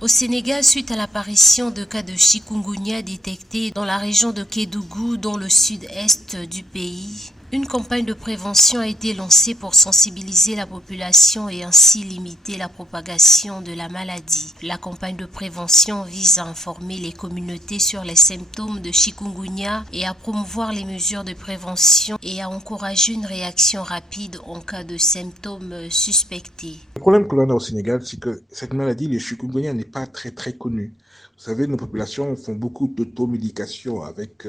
Au Sénégal, suite à l'apparition de cas de chikungunya détectés dans la région de Kédougou, dans le sud-est du pays, une campagne de prévention a été lancée pour sensibiliser la population et ainsi limiter la propagation de la maladie. La campagne de prévention vise à informer les communautés sur les symptômes de chikungunya et à promouvoir les mesures de prévention et à encourager une réaction rapide en cas de symptômes suspectés. Le problème que l'on a au Sénégal, c'est que cette maladie, le chikungunya, n'est pas très connue. Vous savez, nos populations font beaucoup d'automédication avec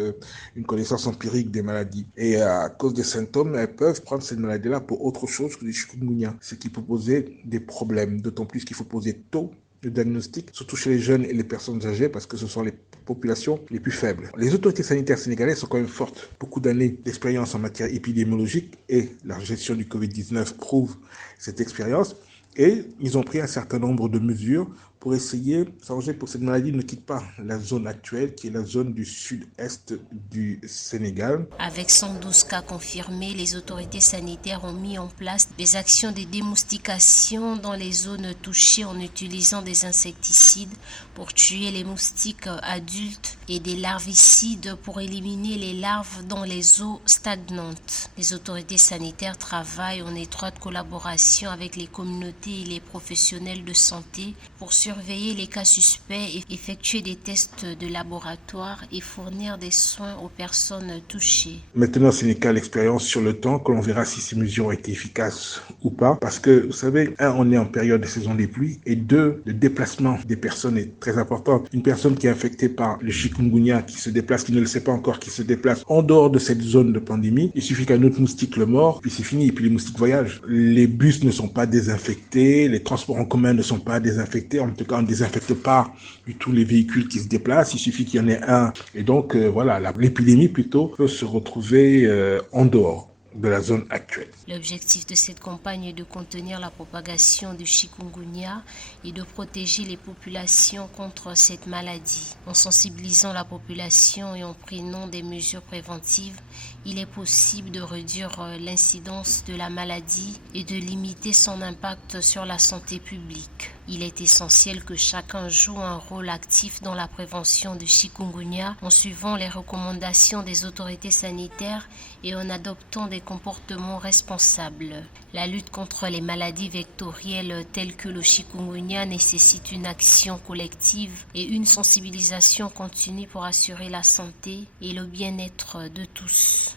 une connaissance empirique des maladies. Et à cause des symptômes, elles peuvent prendre cette maladie-là pour autre chose que le chikungunya, ce qui peut poser des problèmes, d'autant plus qu'il faut poser tôt le diagnostic, surtout chez les jeunes et les personnes âgées, parce que ce sont les populations les plus faibles. Les autorités sanitaires sénégalaises sont quand même fortes. Beaucoup d'années d'expérience en matière épidémiologique et la gestion du Covid-19 prouve cette expérience. Et ils ont pris un certain nombre de mesures pour essayer de s'arranger pour que cette maladie ne quitte pas la zone actuelle, qui est la zone du sud-est du Sénégal. Avec 112 cas confirmés, les autorités sanitaires ont mis en place des actions de démoustication dans les zones touchées en utilisant des insecticides pour tuer les moustiques adultes et des larvicides pour éliminer les larves dans les eaux stagnantes. Les autorités sanitaires travaillent en étroite collaboration avec les communautés et les professionnels de santé pour surveiller les cas suspects et effectuer des tests de laboratoire et fournir des soins aux personnes touchées. Maintenant, ce n'est qu'à l'expérience sur le temps que l'on verra si ces mesures ont été efficaces ou pas. Parce que, vous savez, on est en période de saison des pluies et deux, le déplacement des personnes est très important. Une personne qui est infectée par le chikungunya, qui se déplace, qui ne le sait pas encore, qui se déplace en dehors de cette zone de pandémie, il suffit qu'un autre moustique le mord, puis c'est fini, et puis les moustiques voyagent. Les bus ne sont pas désinfectés, les transports en commun ne sont pas désinfectés, en tout cas on ne désinfecte pas du tout les véhicules qui se déplacent, il suffit qu'il y en ait un. Et donc voilà, l'épidémie plutôt peut se retrouver en dehors de la zone actuelle. L'objectif de cette campagne est de contenir la propagation du chikungunya et de protéger les populations contre cette maladie. En sensibilisant la population et en prenant des mesures préventives, il est possible de réduire l'incidence de la maladie et de limiter son impact sur la santé publique. Il est essentiel que chacun joue un rôle actif dans la prévention du chikungunya en suivant les recommandations des autorités sanitaires et en adoptant des comportements responsables. La lutte contre les maladies vectorielles telles que le chikungunya nécessite une action collective et une sensibilisation continue pour assurer la santé et le bien-être de tous.